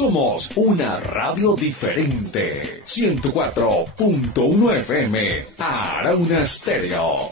Somos una radio diferente. 104.1 FM. Arauna Stereo.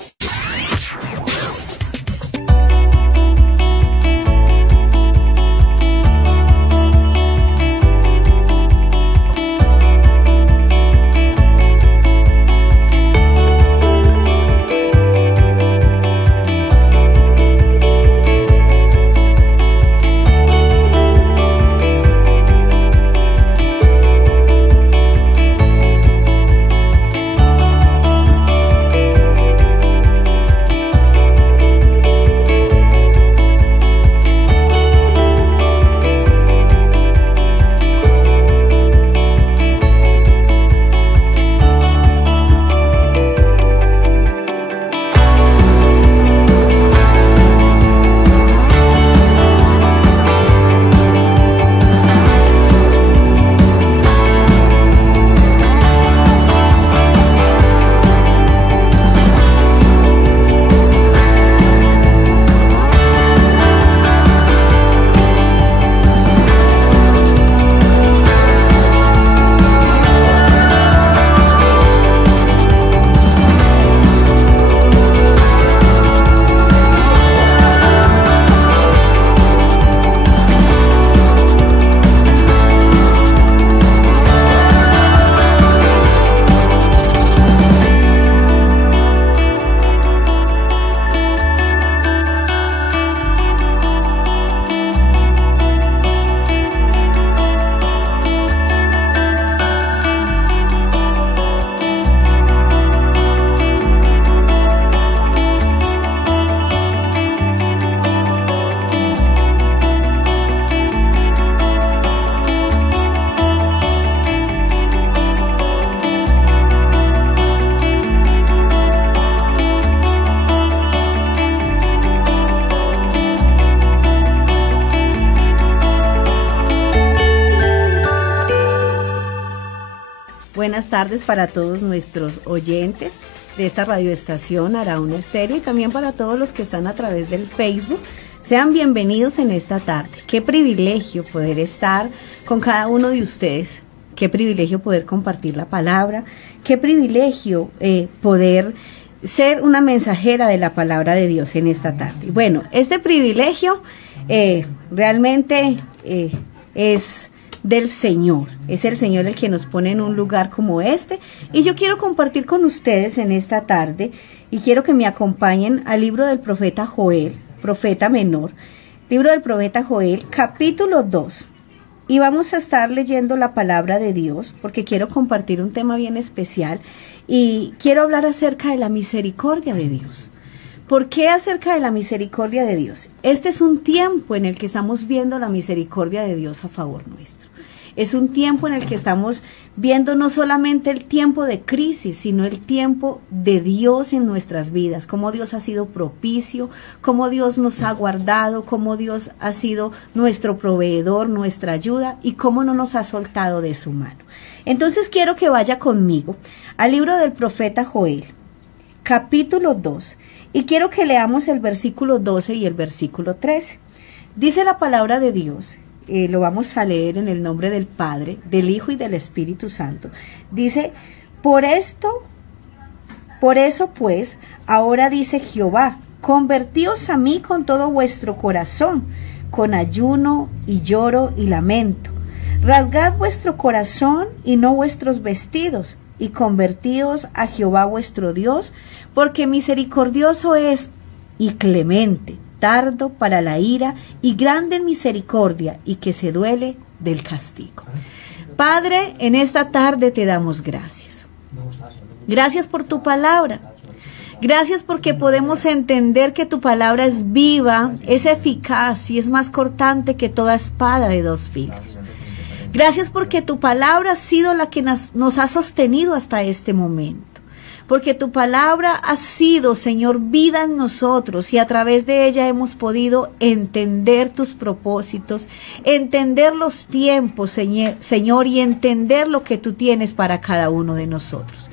Buenas tardes para todos nuestros oyentes de esta radioestación Arauna Stereo y también para todos los que están a través del Facebook. Sean bienvenidos en esta tarde. Qué privilegio poder estar con cada uno de ustedes. Qué privilegio poder compartir la palabra. Qué privilegio poder ser una mensajera de la palabra de Dios en esta tarde. Bueno, este privilegio realmente es del Señor. Es el Señor el que nos pone en un lugar como este. Y yo quiero compartir con ustedes en esta tarde y quiero que me acompañen al libro del profeta Joel, profeta menor. Libro del profeta Joel, capítulo 2. Y vamos a estar leyendo la palabra de Dios porque quiero compartir un tema bien especial y quiero hablar acerca de la misericordia de Dios. ¿Por qué acerca de la misericordia de Dios? Este es un tiempo en el que estamos viendo la misericordia de Dios a favor nuestro. Es un tiempo en el que estamos viendo no solamente el tiempo de crisis, sino el tiempo de Dios en nuestras vidas, cómo Dios ha sido propicio, cómo Dios nos ha guardado, cómo Dios ha sido nuestro proveedor, nuestra ayuda y cómo no nos ha soltado de su mano. Entonces quiero que vaya conmigo al libro del profeta Joel, capítulo 2, y quiero que leamos el versículo 12 y el versículo 13. Dice la palabra de Dios. Lo vamos a leer en el nombre del Padre, del Hijo y del Espíritu Santo. Dice, por eso pues, ahora dice Jehová, convertíos a mí con todo vuestro corazón, con ayuno y lloro y lamento. Rasgad vuestro corazón y no vuestros vestidos, y convertíos a Jehová vuestro Dios, porque misericordioso es y clemente, tardo para la ira y grande en misericordia y que se duele del castigo. Padre, en esta tarde te damos gracias. Gracias por tu palabra. Gracias porque podemos entender que tu palabra es viva, es eficaz y es más cortante que toda espada de dos filos. Gracias porque tu palabra ha sido la que nos ha sostenido hasta este momento. porque tu palabra ha sido, Señor, vida en nosotros y a través de ella hemos podido entender tus propósitos, entender los tiempos, Señor, y entender lo que tú tienes para cada uno de nosotros.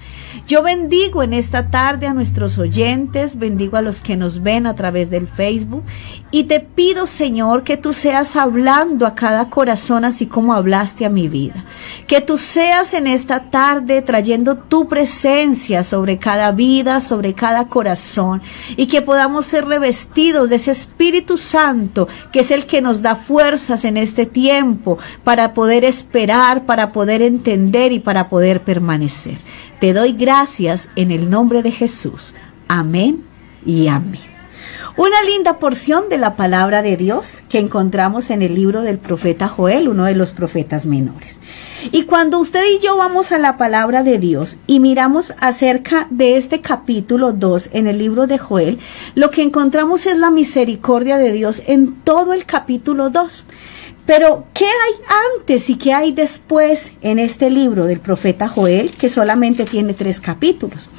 Yo bendigo en esta tarde a nuestros oyentes, bendigo a los que nos ven a través del Facebook y te pido, Señor, que tú seas hablando a cada corazón así como hablaste a mi vida. Que tú seas en esta tarde trayendo tu presencia sobre cada vida, sobre cada corazón y que podamos ser revestidos de ese Espíritu Santo que es el que nos da fuerzas en este tiempo para poder esperar, para poder entender y para poder permanecer. Te doy gracias en el nombre de Jesús. Amén y amén. Una linda porción de la palabra de Dios que encontramos en el libro del profeta Joel, uno de los profetas menores. Y cuando usted y yo vamos a la palabra de Dios y miramos acerca de este capítulo 2 en el libro de Joel, lo que encontramos es la misericordia de Dios en todo el capítulo 2. Pero, ¿qué hay antes y qué hay después en este libro del profeta Joel, que solamente tiene 3 capítulos?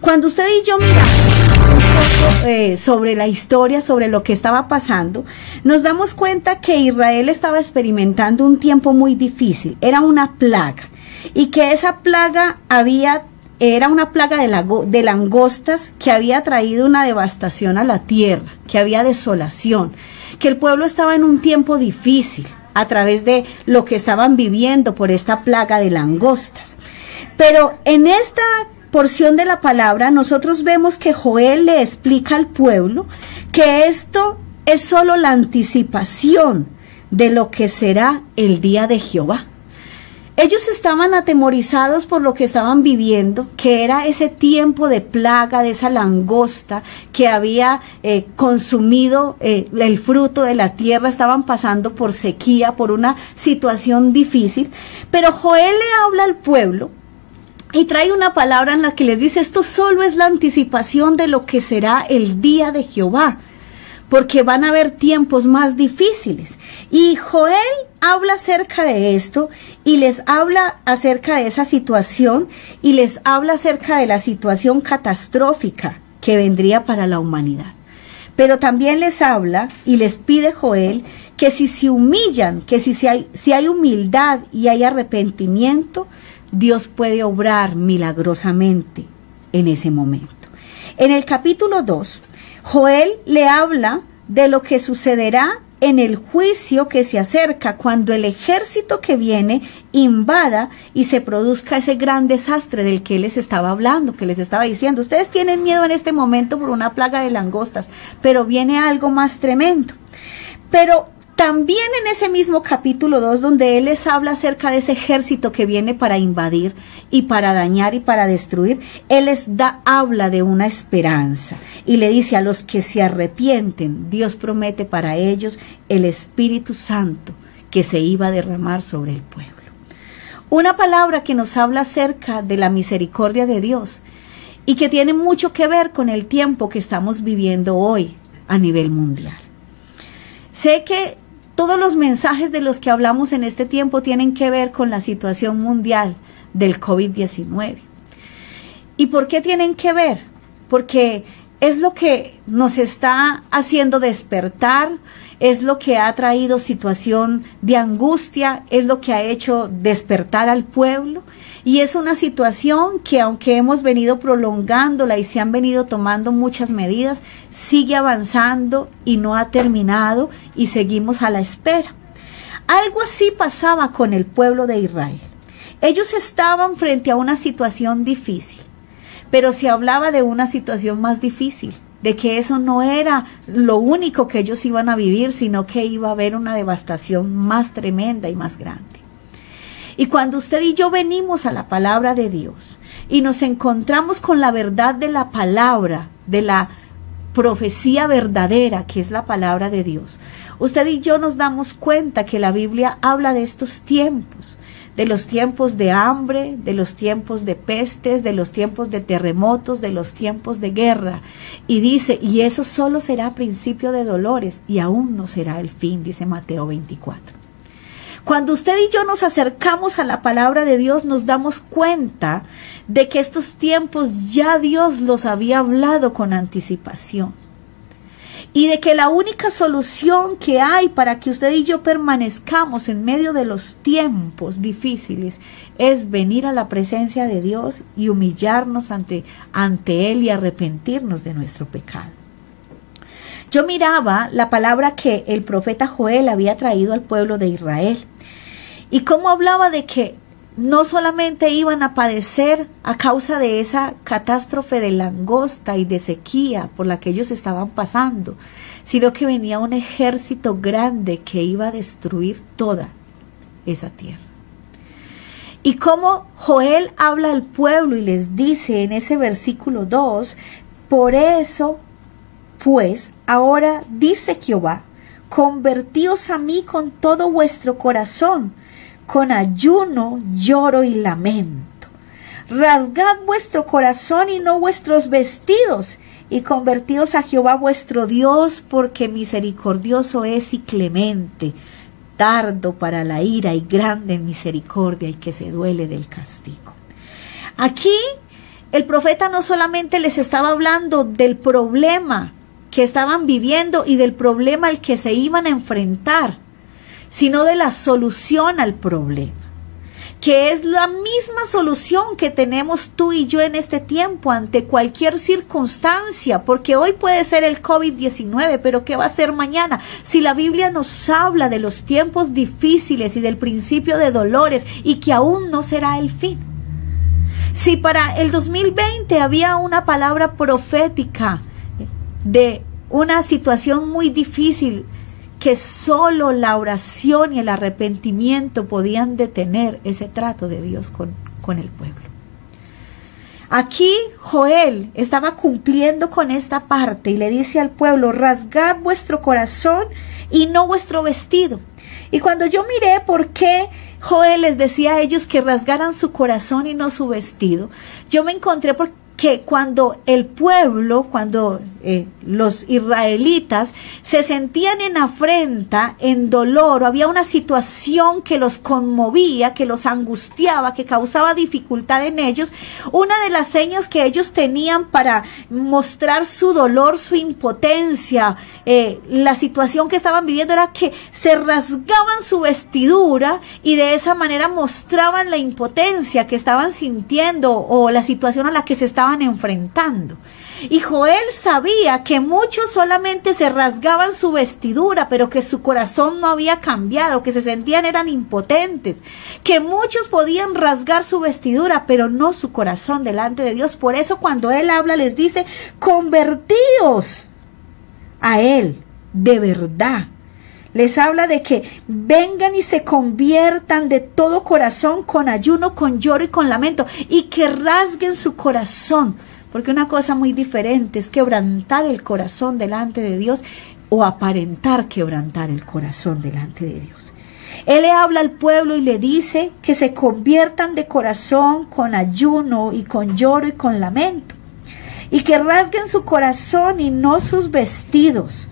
Cuando usted y yo miramos sobre la historia, sobre lo que estaba pasando, nos damos cuenta que Israel estaba experimentando un tiempo muy difícil. Era una plaga, y que esa plaga era una plaga de langostas que había traído una devastación a la tierra, que había desolación, que el pueblo estaba en un tiempo difícil a través de lo que estaban viviendo por esta plaga de langostas. Pero en esta porción de la palabra nosotros vemos que Joel le explica al pueblo que esto es solo la anticipación de lo que será el día de Jehová. Ellos estaban atemorizados por lo que estaban viviendo, que era ese tiempo de plaga, de esa langosta que había consumido el fruto de la tierra. Estaban pasando por sequía, por una situación difícil. Pero Joel le habla al pueblo y trae una palabra en la que les dice, esto solo es la anticipación de lo que será el día de Jehová, porque van a haber tiempos más difíciles. Y Joel habla acerca de esto y les habla acerca de esa situación y les habla acerca de la situación catastrófica que vendría para la humanidad. Pero también les habla y les pide Joel que si se humillan, que si hay humildad y hay arrepentimiento, Dios puede obrar milagrosamente en ese momento. En el capítulo 2, Joel le habla de lo que sucederá en el juicio que se acerca cuando el ejército que viene invada y se produzca ese gran desastre del que él les estaba hablando, que les estaba diciendo, ustedes tienen miedo en este momento por una plaga de langostas, pero viene algo más tremendo. Pero también en ese mismo capítulo 2, donde él les habla acerca de ese ejército que viene para invadir y para dañar y para destruir, él habla de una esperanza y le dice a los que se arrepienten, Dios promete para ellos el Espíritu Santo que se iba a derramar sobre el pueblo. Una palabra que nos habla acerca de la misericordia de Dios y que tiene mucho que ver con el tiempo que estamos viviendo hoy a nivel mundial. Sé que todos los mensajes de los que hablamos en este tiempo tienen que ver con la situación mundial del COVID-19. ¿Y por qué tienen que ver? Porque es lo que nos está haciendo despertar, es lo que ha traído situación de angustia, es lo que ha hecho despertar al pueblo. Y es una situación que, aunque hemos venido prolongándola y se han venido tomando muchas medidas, sigue avanzando y no ha terminado y seguimos a la espera. Algo así pasaba con el pueblo de Israel. Ellos estaban frente a una situación difícil, pero se hablaba de una situación más difícil, de que eso no era lo único que ellos iban a vivir, sino que iba a haber una devastación más tremenda y más grande. Y cuando usted y yo venimos a la palabra de Dios y nos encontramos con la verdad de la palabra, de la profecía verdadera que es la palabra de Dios, usted y yo nos damos cuenta que la Biblia habla de estos tiempos, de los tiempos de hambre, de los tiempos de pestes, de los tiempos de terremotos, de los tiempos de guerra. Y dice, y eso solo será principio de dolores y aún no será el fin, dice Mateo 24. Cuando usted y yo nos acercamos a la palabra de Dios, nos damos cuenta de que estos tiempos ya Dios los había hablado con anticipación. Y de que la única solución que hay para que usted y yo permanezcamos en medio de los tiempos difíciles es venir a la presencia de Dios y humillarnos ante Él y arrepentirnos de nuestro pecado. Yo miraba la palabra que el profeta Joel había traído al pueblo de Israel y cómo hablaba de que no solamente iban a padecer a causa de esa catástrofe de langosta y de sequía por la que ellos estaban pasando, sino que venía un ejército grande que iba a destruir toda esa tierra. Y como Joel habla al pueblo y les dice en ese versículo 2, por eso, pues, ahora dice Jehová, convertíos a mí con todo vuestro corazón, con ayuno, lloro y lamento. Rasgad vuestro corazón y no vuestros vestidos, y convertíos a Jehová vuestro Dios, porque misericordioso es y clemente, tardo para la ira y grande en misericordia, y que se duele del castigo. Aquí el profeta no solamente les estaba hablando del problema que estaban viviendo y del problema al que se iban a enfrentar, sino de la solución al problema, que es la misma solución que tenemos tú y yo en este tiempo ante cualquier circunstancia, porque hoy puede ser el COVID-19, pero ¿qué va a ser mañana? Si la Biblia nos habla de los tiempos difíciles y del principio de dolores y que aún no será el fin. Si para el 2020 había una palabra profética de una situación muy difícil, que solo la oración y el arrepentimiento podían detener ese trato de Dios con el pueblo. Aquí Joel estaba cumpliendo con esta parte y le dice al pueblo, rasgad vuestro corazón y no vuestro vestido. Y cuando yo miré por qué Joel les decía a ellos que rasgaran su corazón y no su vestido, yo me encontré que cuando el pueblo, cuando los israelitas se sentían en afrenta, en dolor, o había una situación que los conmovía, que los angustiaba, que causaba dificultad en ellos, una de las señas que ellos tenían para mostrar su dolor, su impotencia, la situación que estaban viviendo era que se rasgaban su vestidura y de esa manera mostraban la impotencia que estaban sintiendo o la situación a la que se estaban enfrentando. Y Joel sabía que muchos solamente se rasgaban su vestidura, pero que su corazón no había cambiado, que se sentían eran impotentes, que muchos podían rasgar su vestidura, pero no su corazón delante de Dios. Por eso cuando él habla les dice, convertíos a él de verdad. Les habla de que vengan y se conviertan de todo corazón con ayuno, con lloro y con lamento, y que rasguen su corazón. Porque una cosa muy diferente es quebrantar el corazón delante de Dios o aparentar quebrantar el corazón delante de Dios. Él le habla al pueblo y le dice que se conviertan de corazón con ayuno y con lloro y con lamento. Y que rasguen su corazón y no sus vestidos.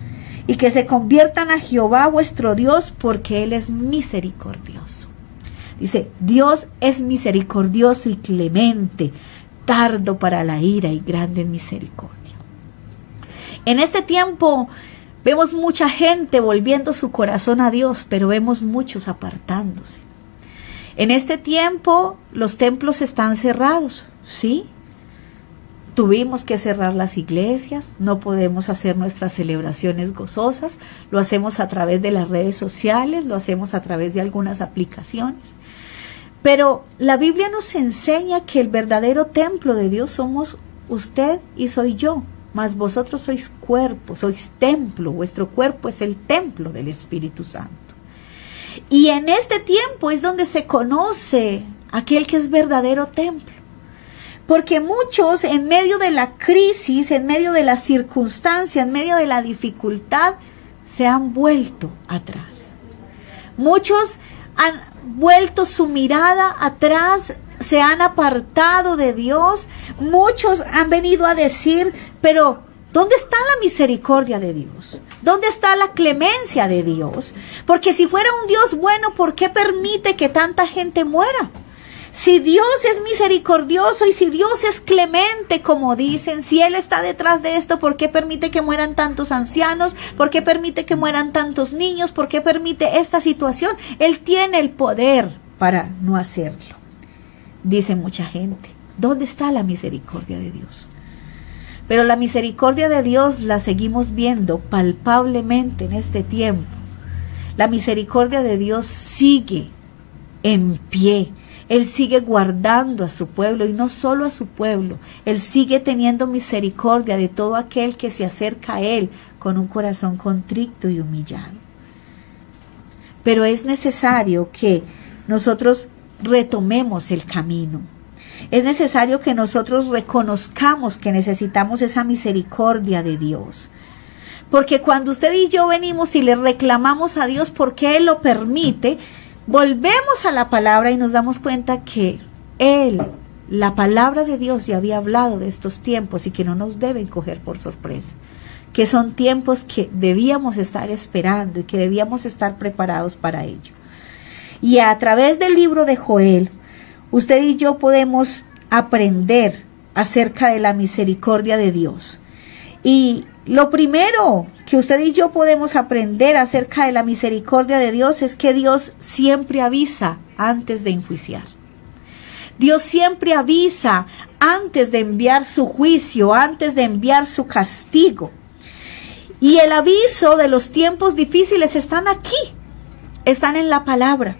Y que se conviertan a Jehová vuestro Dios, porque Él es misericordioso. Dice, Dios es misericordioso y clemente, tardo para la ira y grande en misericordia. En este tiempo vemos mucha gente volviendo su corazón a Dios, pero vemos muchos apartándose. En este tiempo los templos están cerrados, ¿sí? Tuvimos que cerrar las iglesias, no podemos hacer nuestras celebraciones gozosas, lo hacemos a través de las redes sociales, lo hacemos a través de algunas aplicaciones. Pero la Biblia nos enseña que el verdadero templo de Dios somos usted y soy yo, mas vosotros sois cuerpo, sois templo, vuestro cuerpo es el templo del Espíritu Santo. Y en este tiempo es donde se conoce aquel que es verdadero templo. Porque muchos en medio de la crisis, en medio de la circunstancia, en medio de la dificultad, se han vuelto atrás. Muchos han vuelto su mirada atrás, se han apartado de Dios. Muchos han venido a decir, pero ¿Dónde está la misericordia de Dios? ¿Dónde está la clemencia de Dios? Porque si fuera un Dios bueno, ¿por qué permite que tanta gente muera? Si Dios es misericordioso y si Dios es clemente, como dicen, si Él está detrás de esto, ¿por qué permite que mueran tantos ancianos? ¿Por qué permite que mueran tantos niños? ¿Por qué permite esta situación? Él tiene el poder para no hacerlo. Dice mucha gente, ¿dónde está la misericordia de Dios? Pero la misericordia de Dios la seguimos viendo palpablemente en este tiempo. La misericordia de Dios sigue en pie. Él sigue guardando a su pueblo y no solo a su pueblo. Él sigue teniendo misericordia de todo aquel que se acerca a Él con un corazón contrito y humillado. Pero es necesario que nosotros retomemos el camino. Es necesario que nosotros reconozcamos que necesitamos esa misericordia de Dios. Porque cuando usted y yo venimos y le reclamamos a Dios porque Él lo permite, volvemos a la palabra y nos damos cuenta que Él, la palabra de Dios, ya había hablado de estos tiempos y que no nos deben coger por sorpresa. Que son tiempos que debíamos estar esperando y que debíamos estar preparados para ello. Y a través del libro de Joel, usted y yo podemos aprender acerca de la misericordia de Dios. Y lo primero que usted y yo podemos aprender acerca de la misericordia de Dios es que Dios siempre avisa antes de enjuiciar. Dios siempre avisa antes de enviar su juicio, antes de enviar su castigo. Y el aviso de los tiempos difíciles están aquí, están en la palabra.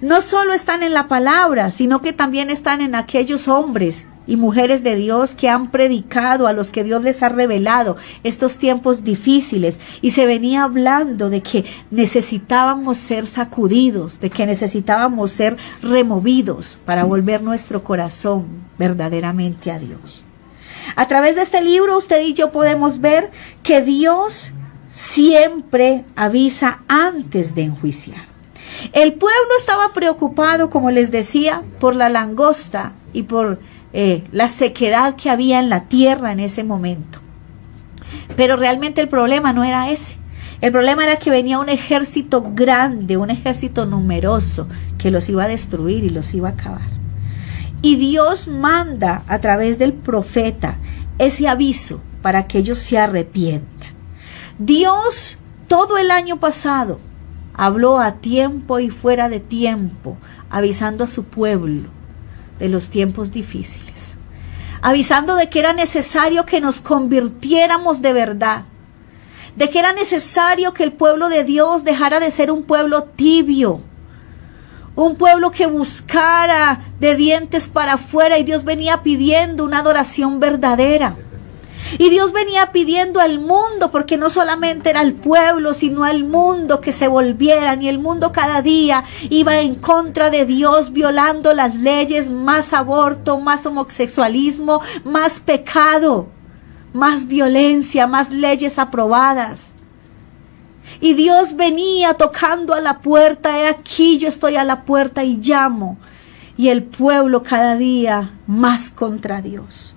No solo están en la palabra, sino que también están en aquellos hombres y mujeres de Dios que han predicado, a los que Dios les ha revelado estos tiempos difíciles. Y se venía hablando de que necesitábamos ser sacudidos, de que necesitábamos ser removidos para volver nuestro corazón verdaderamente a Dios. A través de este libro usted y yo podemos ver que Dios siempre avisa antes de enjuiciar. El pueblo estaba preocupado, como les decía, por la langosta y por la sequedad que había en la tierra en ese momento. Pero realmente el problema no era ese. El problema era que venía un ejército grande, un ejército numeroso que los iba a destruir y los iba a acabar. Y Dios manda a través del profeta ese aviso para que ellos se arrepientan. Dios todo el año pasado habló a tiempo y fuera de tiempo, avisando a su pueblo de los tiempos difíciles, avisando de que era necesario que nos convirtiéramos de verdad, de que era necesario que el pueblo de Dios dejara de ser un pueblo tibio, un pueblo que buscara de dientes para afuera, y Dios venía pidiendo una adoración verdadera. Y Dios venía pidiendo al mundo, porque no solamente era el pueblo, sino al mundo que se volvieran, y el mundo cada día iba en contra de Dios, violando las leyes, más aborto, más homosexualismo, más pecado, más violencia, más leyes aprobadas. Y Dios venía tocando a la puerta, he aquí yo estoy a la puerta y llamo, y el pueblo cada día más contra Dios.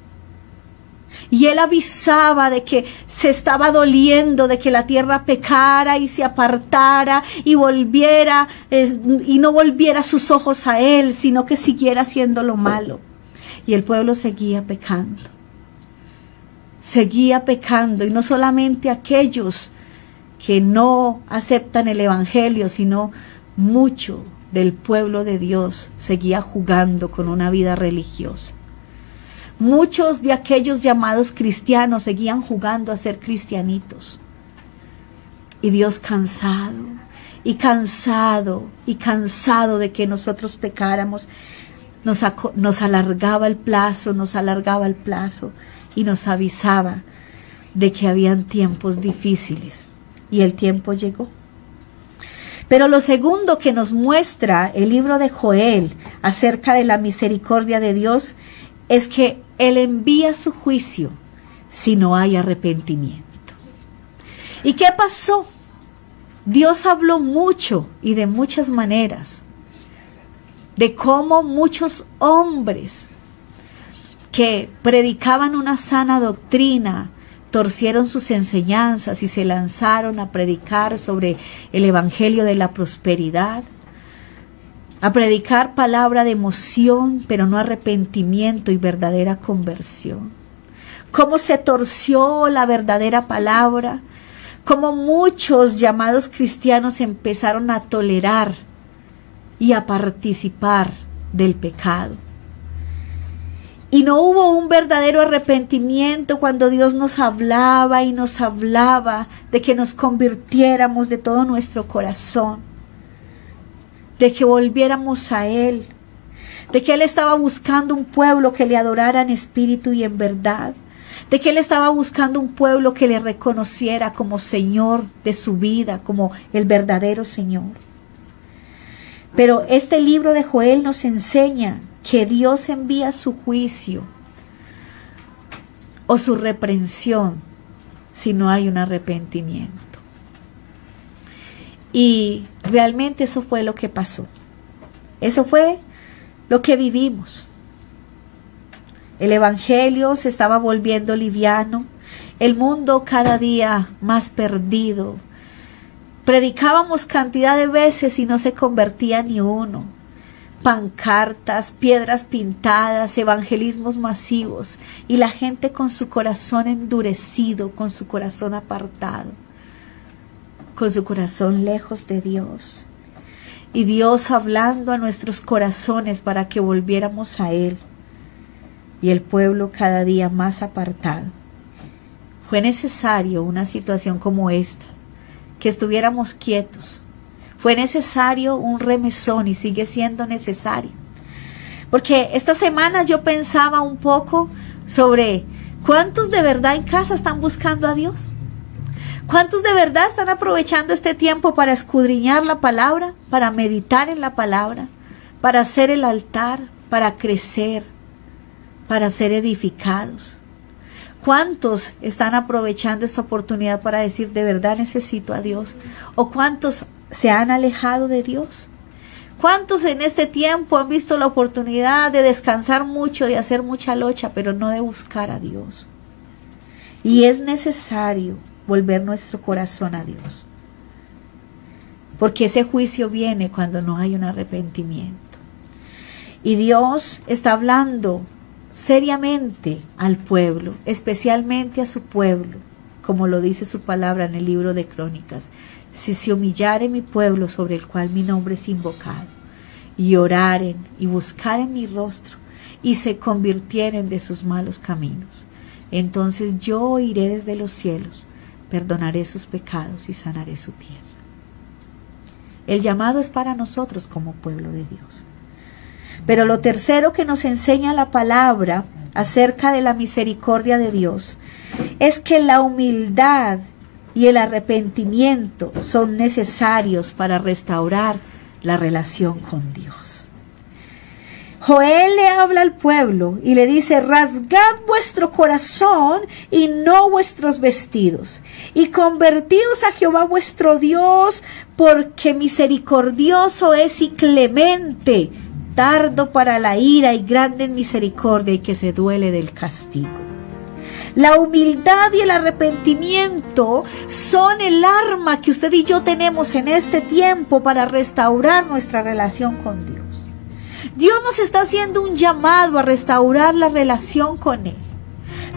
Y Él avisaba de que se estaba doliendo de que la tierra pecara y se apartara y volviera, y no volviera sus ojos a Él, sino que siguiera haciendo lo malo. Y el pueblo seguía pecando. Seguía pecando, y no solamente aquellos que no aceptan el evangelio, sino mucho del pueblo de Dios seguía jugando con una vida religiosa. Muchos de aquellos llamados cristianos seguían jugando a ser cristianitos. Y Dios cansado, y cansado, y cansado de que nosotros pecáramos, nos alargaba el plazo, y nos avisaba de que habían tiempos difíciles. Y el tiempo llegó. Pero lo segundo que nos muestra el libro de Joel acerca de la misericordia de Dios es que Él envía su juicio si no hay arrepentimiento. ¿Y qué pasó? Dios habló mucho y de muchas maneras de cómo muchos hombres que predicaban una sana doctrina, torcieron sus enseñanzas y se lanzaron a predicar sobre el evangelio de la prosperidad, a predicar palabra de emoción, pero no arrepentimiento y verdadera conversión. Cómo se torció la verdadera palabra, cómo muchos llamados cristianos empezaron a tolerar y a participar del pecado. Y no hubo un verdadero arrepentimiento cuando Dios nos hablaba y nos hablaba de que nos convirtiéramos de todo nuestro corazón, de que volviéramos a Él, de que Él estaba buscando un pueblo que le adorara en espíritu y en verdad, de que Él estaba buscando un pueblo que le reconociera como Señor de su vida, como el verdadero Señor. Pero este libro de Joel nos enseña que Dios envía su juicio o su reprensión si no hay un arrepentimiento. Y realmente eso fue lo que pasó. Eso fue lo que vivimos. El evangelio se estaba volviendo liviano, el mundo cada día más perdido. Predicábamos cantidad de veces y no se convertía ni uno. Pancartas, piedras pintadas, evangelismos masivos y la gente con su corazón endurecido, con su corazón apartado, con su corazón lejos de Dios. Y Dios hablando a nuestros corazones para que volviéramos a Él. Y el pueblo cada día más apartado. Fue necesario una situación como esta, que estuviéramos quietos. Fue necesario un remesón y sigue siendo necesario. Porque esta semana yo pensaba un poco sobre cuántos de verdad en casa están buscando a Dios. ¿Cuántos de verdad están aprovechando este tiempo para escudriñar la palabra, para meditar en la palabra, para hacer el altar, para crecer, para ser edificados? ¿Cuántos están aprovechando esta oportunidad para decir de verdad necesito a Dios? ¿O cuántos se han alejado de Dios? ¿Cuántos en este tiempo han visto la oportunidad de descansar mucho, de hacer mucha locha, pero no de buscar a Dios? Y es necesario volver nuestro corazón a Dios, porque ese juicio viene cuando no hay un arrepentimiento. Y Dios está hablando seriamente al pueblo, especialmente a su pueblo, como lo dice su palabra en el libro de Crónicas. Si se humillare mi pueblo sobre el cual mi nombre es invocado, y oraren y buscaren mi rostro, y se convirtieren de sus malos caminos, entonces yo oiré desde los cielos, perdonaré sus pecados y sanaré su tierra. El llamado es para nosotros como pueblo de Dios. Pero lo tercero que nos enseña la palabra acerca de la misericordia de Dios es que la humildad y el arrepentimiento son necesarios para restaurar la relación con Dios. Joel le habla al pueblo y le dice: rasgad vuestro corazón y no vuestros vestidos, y convertíos a Jehová vuestro Dios, porque misericordioso es y clemente, tardo para la ira y grande en misericordia, y que se duele del castigo. La humildad y el arrepentimiento son el arma que usted y yo tenemos en este tiempo para restaurar nuestra relación con Dios. Dios nos está haciendo un llamado a restaurar la relación con Él.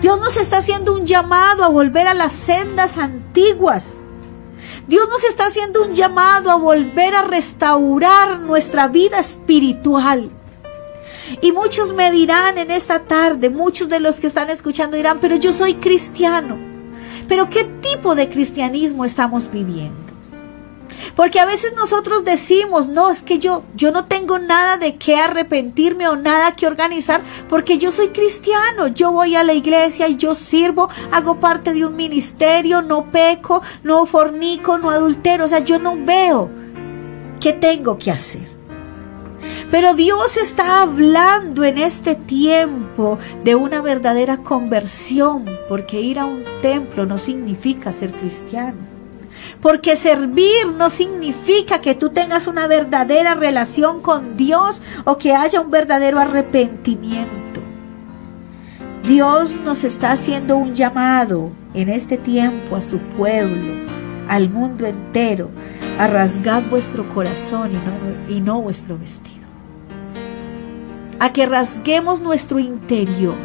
Dios nos está haciendo un llamado a volver a las sendas antiguas. Dios nos está haciendo un llamado a volver a restaurar nuestra vida espiritual. Y muchos me dirán en esta tarde, muchos de los que están escuchando dirán: pero yo soy cristiano. ¿Pero qué tipo de cristianismo estamos viviendo? Porque a veces nosotros decimos: no, es que yo no tengo nada de qué arrepentirme o nada que organizar, porque yo soy cristiano, yo voy a la iglesia y yo sirvo, hago parte de un ministerio, no peco, no fornico, no adultero, o sea, yo no veo qué tengo que hacer. Pero Dios está hablando en este tiempo de una verdadera conversión, porque ir a un templo no significa ser cristiano. Porque servir no significa que tú tengas una verdadera relación con Dios o que haya un verdadero arrepentimiento. Dios nos está haciendo un llamado en este tiempo a su pueblo, al mundo entero, a rasgar vuestro corazón y no vuestro vestido. A que rasguemos nuestro interior,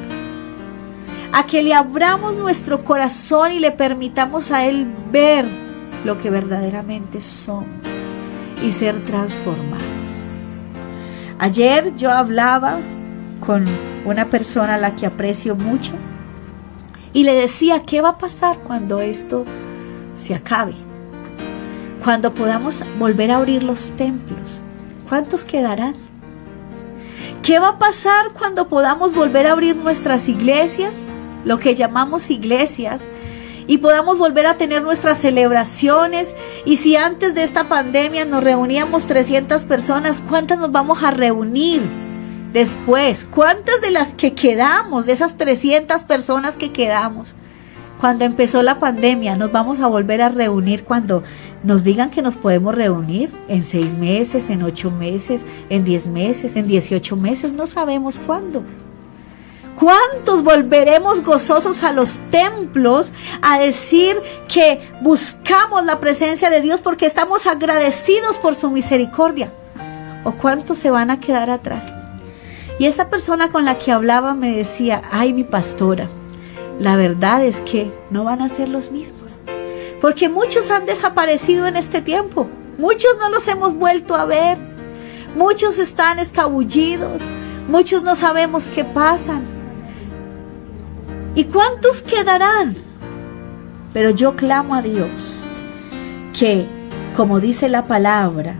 a que le abramos nuestro corazón y le permitamos a Él ver lo que verdaderamente somos y ser transformados. Ayer yo hablaba con una persona a la que aprecio mucho y le decía, ¿qué va a pasar cuando esto se acabe? Cuando podamos volver a abrir los templos, ¿cuántos quedarán? ¿Qué va a pasar cuando podamos volver a abrir nuestras iglesias, lo que llamamos iglesias, y podamos volver a tener nuestras celebraciones? Y si antes de esta pandemia nos reuníamos 300 personas, ¿cuántas nos vamos a reunir después? ¿Cuántas de las que quedamos, de esas 300 personas que quedamos, cuando empezó la pandemia, nos vamos a volver a reunir cuando nos digan que nos podemos reunir? En 6 meses, en 8 meses, en 10 meses, en 18 meses, no sabemos cuándo. ¿Cuántos volveremos gozosos a los templos a decir que buscamos la presencia de Dios porque estamos agradecidos por su misericordia? ¿O cuántos se van a quedar atrás? Y esta persona con la que hablaba me decía, ay, mi pastora, la verdad es que no van a ser los mismos, porque muchos han desaparecido en este tiempo, muchos no los hemos vuelto a ver, muchos están escabullidos, muchos no sabemos qué pasan. ¿Y cuántos quedarán? Pero yo clamo a Dios que, como dice la palabra,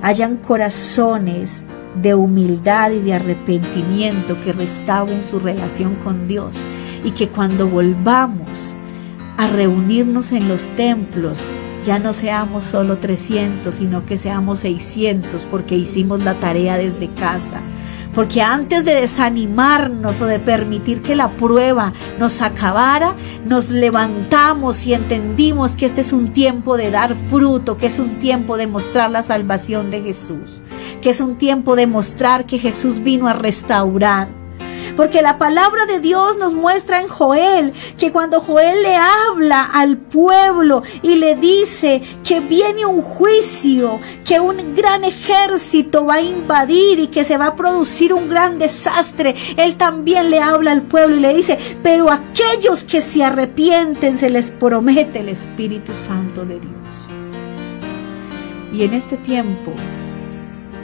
hayan corazones de humildad y de arrepentimiento que restauren su relación con Dios, y que cuando volvamos a reunirnos en los templos ya no seamos solo 300, sino que seamos 600, porque hicimos la tarea desde casa. Porque antes de desanimarnos o de permitir que la prueba nos acabara, nos levantamos y entendimos que este es un tiempo de dar fruto, que es un tiempo de mostrar la salvación de Jesús, que es un tiempo de mostrar que Jesús vino a restaurar. Porque la palabra de Dios nos muestra en Joel que cuando Joel le habla al pueblo y le dice que viene un juicio, que un gran ejército va a invadir y que se va a producir un gran desastre, él también le habla al pueblo y le dice, pero a aquellos que se arrepienten se les promete el Espíritu Santo de Dios. Y en este tiempo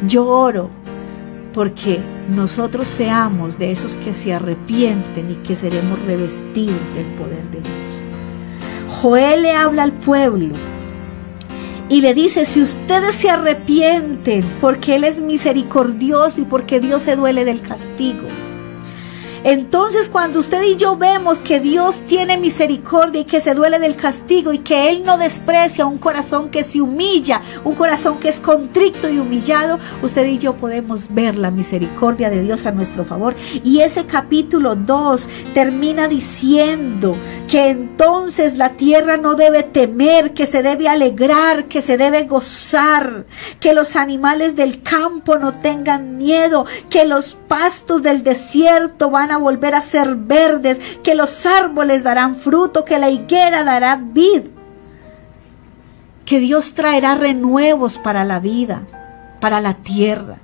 yo oro porque nosotros seamos de esos que se arrepienten y que seremos revestidos del poder de Dios. Joel le habla al pueblo y le dice, si ustedes se arrepienten, porque Él es misericordioso y porque Dios se duele del castigo. Entonces, cuando usted y yo vemos que Dios tiene misericordia y que se duele del castigo y que Él no desprecia un corazón que se humilla, un corazón que es contrito y humillado, usted y yo podemos ver la misericordia de Dios a nuestro favor. Y ese capítulo 2 termina diciendo que entonces la tierra no debe temer, que se debe alegrar, que se debe gozar, que los animales del campo no tengan miedo, que los pastos del desierto van a volver a ser verdes, que los árboles darán fruto, que la higuera dará vid, que Dios traerá renuevos para la vida, para la tierra.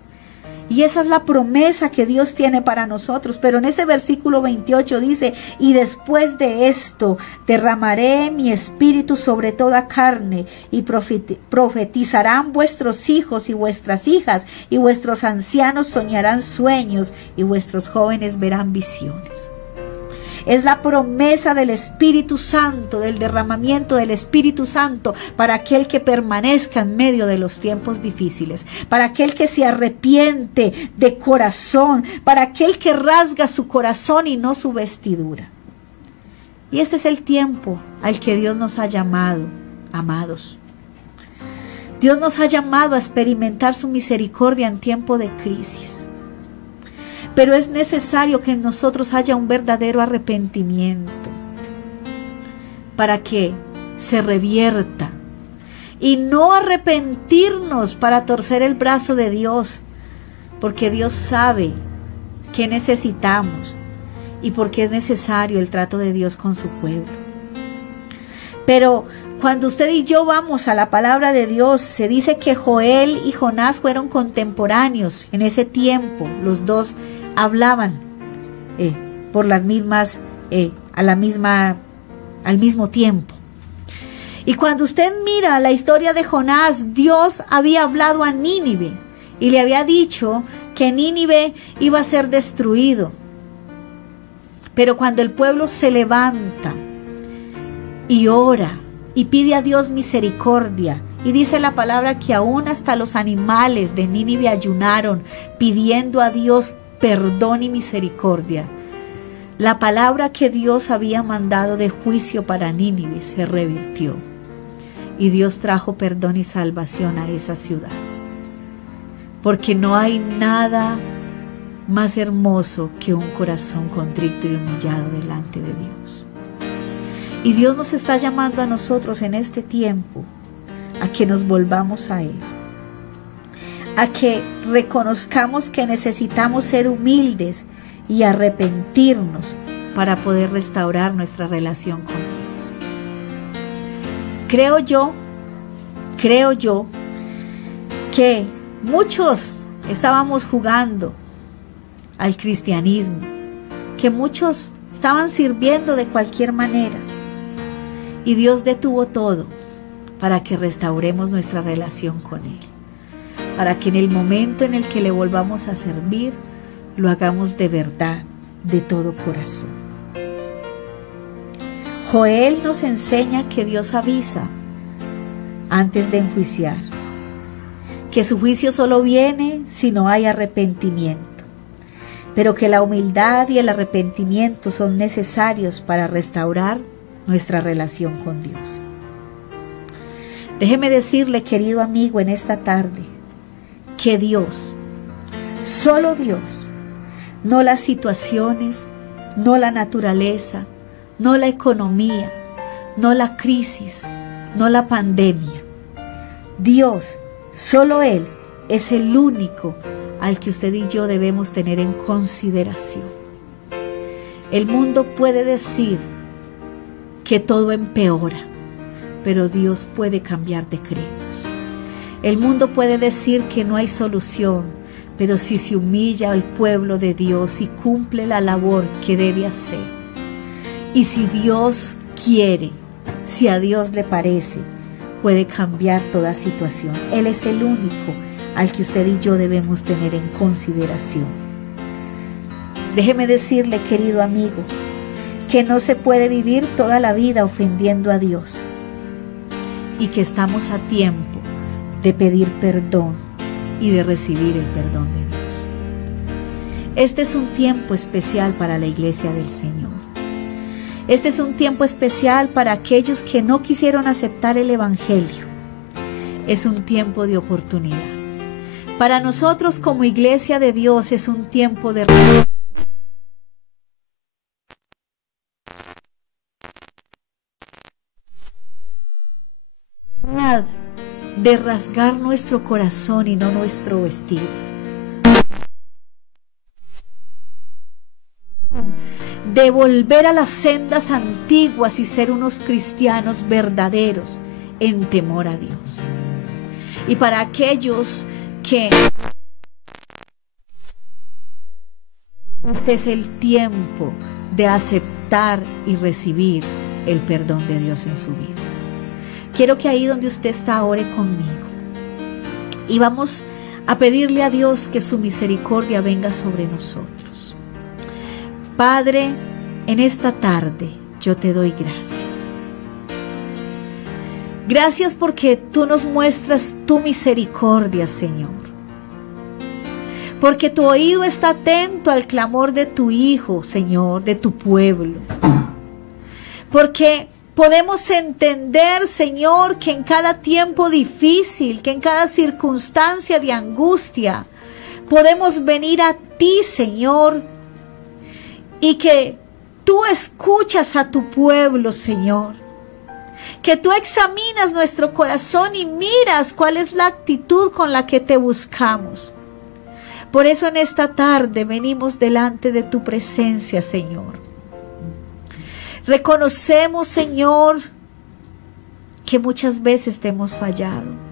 Y esa es la promesa que Dios tiene para nosotros. Pero en ese versículo 28 dice, y después de esto derramaré mi espíritu sobre toda carne, y profetizarán vuestros hijos y vuestras hijas, y vuestros ancianos soñarán sueños, y vuestros jóvenes verán visiones. Es la promesa del Espíritu Santo, del derramamiento del Espíritu Santo para aquel que permanezca en medio de los tiempos difíciles, para aquel que se arrepiente de corazón, para aquel que rasga su corazón y no su vestidura. Y este es el tiempo al que Dios nos ha llamado, amados. Dios nos ha llamado a experimentar su misericordia en tiempo de crisis. Pero es necesario que en nosotros haya un verdadero arrepentimiento para que se revierta. Y no arrepentirnos para torcer el brazo de Dios, porque Dios sabe que necesitamos y porque es necesario el trato de Dios con su pueblo. Pero cuando usted y yo vamos a la palabra de Dios, se dice que Joel y Jonás fueron contemporáneos en ese tiempo. Los dos hablaban por las mismas, al mismo tiempo. Y cuando usted mira la historia de Jonás, Dios había hablado a Nínive y le había dicho que Nínive iba a ser destruido. Pero cuando el pueblo se levanta y ora y pide a Dios misericordia, y dice la palabra que aún hasta los animales de Nínive ayunaron pidiendo a Dios perdón y misericordia, la palabra que Dios había mandado de juicio para Nínive se revirtió y Dios trajo perdón y salvación a esa ciudad. Porque no hay nada más hermoso que un corazón contrito y humillado delante de Dios. Y Dios nos está llamando a nosotros en este tiempo a que nos volvamos a Él, a que reconozcamos que necesitamos ser humildes y arrepentirnos para poder restaurar nuestra relación con Dios. Creo yo que muchos estábamos jugando al cristianismo, que muchos estaban sirviendo de cualquier manera, y Dios detuvo todo para que restauremos nuestra relación con Él, para que en el momento en el que le volvamos a servir, lo hagamos de verdad, de todo corazón. Joel nos enseña que Dios avisa antes de enjuiciar, que su juicio solo viene si no hay arrepentimiento, pero que la humildad y el arrepentimiento son necesarios para restaurar nuestra relación con Dios. Déjeme decirle, querido amigo, en esta tarde, que Dios, solo Dios, no las situaciones, no la naturaleza, no la economía, no la crisis, no la pandemia. Dios, solo Él, es el único al que usted y yo debemos tener en consideración. El mundo puede decir que todo empeora, pero Dios puede cambiar decretos. El mundo puede decir que no hay solución, pero si se humilla al pueblo de Dios y cumple la labor que debe hacer, y si Dios quiere, si a Dios le parece, puede cambiar toda situación. Él es el único al que usted y yo debemos tener en consideración. Déjeme decirle, querido amigo, que no se puede vivir toda la vida ofendiendo a Dios, y que estamos a tiempo de pedir perdón y de recibir el perdón de Dios. Este es un tiempo especial para la iglesia del Señor. Este es un tiempo especial para aquellos que no quisieron aceptar el Evangelio. Es un tiempo de oportunidad. Para nosotros como iglesia de Dios es un tiempo de rasgar nuestro corazón y no nuestro vestido. De volver a las sendas antiguas y ser unos cristianos verdaderos en temor a Dios. Y para aquellos que este es el tiempo de aceptar y recibir el perdón de Dios en su vida. Quiero que ahí donde usted está ore conmigo y vamos a pedirle a Dios que su misericordia venga sobre nosotros. Padre, en esta tarde yo te doy gracias. Gracias porque tú nos muestras tu misericordia, Señor. Porque tu oído está atento al clamor de tu Hijo, Señor, de tu pueblo. Porque podemos entender, Señor, que en cada tiempo difícil, que en cada circunstancia de angustia, podemos venir a ti, Señor, y que tú escuchas a tu pueblo, Señor. Que tú examinas nuestro corazón y miras cuál es la actitud con la que te buscamos. Por eso en esta tarde venimos delante de tu presencia, Señor. Reconocemos, Señor, que muchas veces te hemos fallado.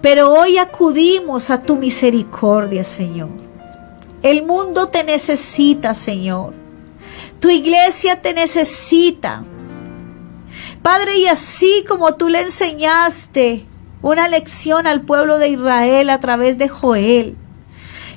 Pero hoy acudimos a tu misericordia, Señor. El mundo te necesita, Señor. Tu iglesia te necesita. Padre, y así como tú le enseñaste una lección al pueblo de Israel a través de Joel,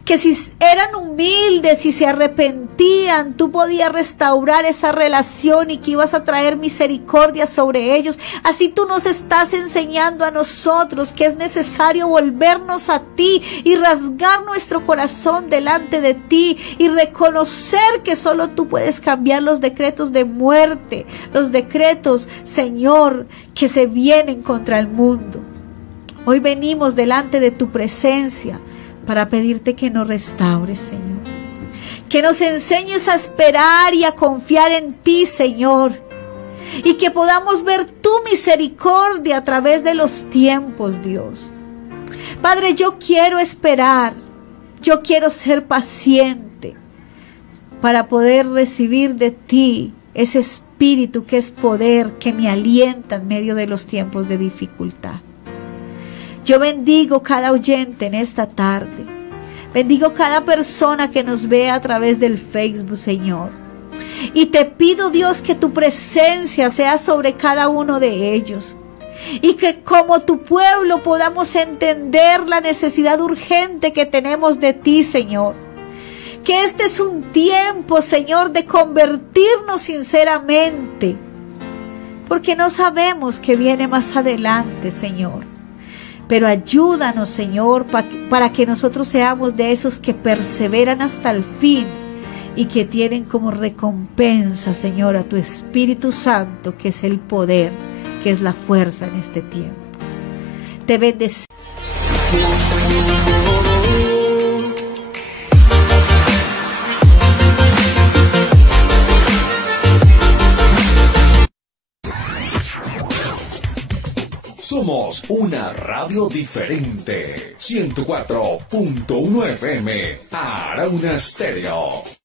que si eran humildes y se arrepentían, tú podías restaurar esa relación y que ibas a traer misericordia sobre ellos. Así tú nos estás enseñando a nosotros que es necesario volvernos a ti y rasgar nuestro corazón delante de ti y reconocer que solo tú puedes cambiar los decretos de muerte, los decretos, Señor, que se vienen contra el mundo. Hoy venimos delante de tu presencia para pedirte que nos restaures, Señor. Que nos enseñes a esperar y a confiar en ti, Señor. Y que podamos ver tu misericordia a través de los tiempos, Dios. Padre, yo quiero esperar. Yo quiero ser paciente para poder recibir de ti ese espíritu que es poder, que me alienta en medio de los tiempos de dificultad. Yo bendigo cada oyente en esta tarde. Bendigo cada persona que nos ve a través del Facebook, Señor. Y te pido, Dios, que tu presencia sea sobre cada uno de ellos. Y que como tu pueblo podamos entender la necesidad urgente que tenemos de ti, Señor. Que este es un tiempo, Señor, de convertirnos sinceramente. Porque no sabemos qué viene más adelante, Señor. Pero ayúdanos, Señor, para que nosotros seamos de esos que perseveran hasta el fin y que tienen como recompensa, Señor, a tu Espíritu Santo, que es el poder, que es la fuerza en este tiempo. Te bendecimos. Somos una radio diferente. 104.1 FM. Arauna Stereo.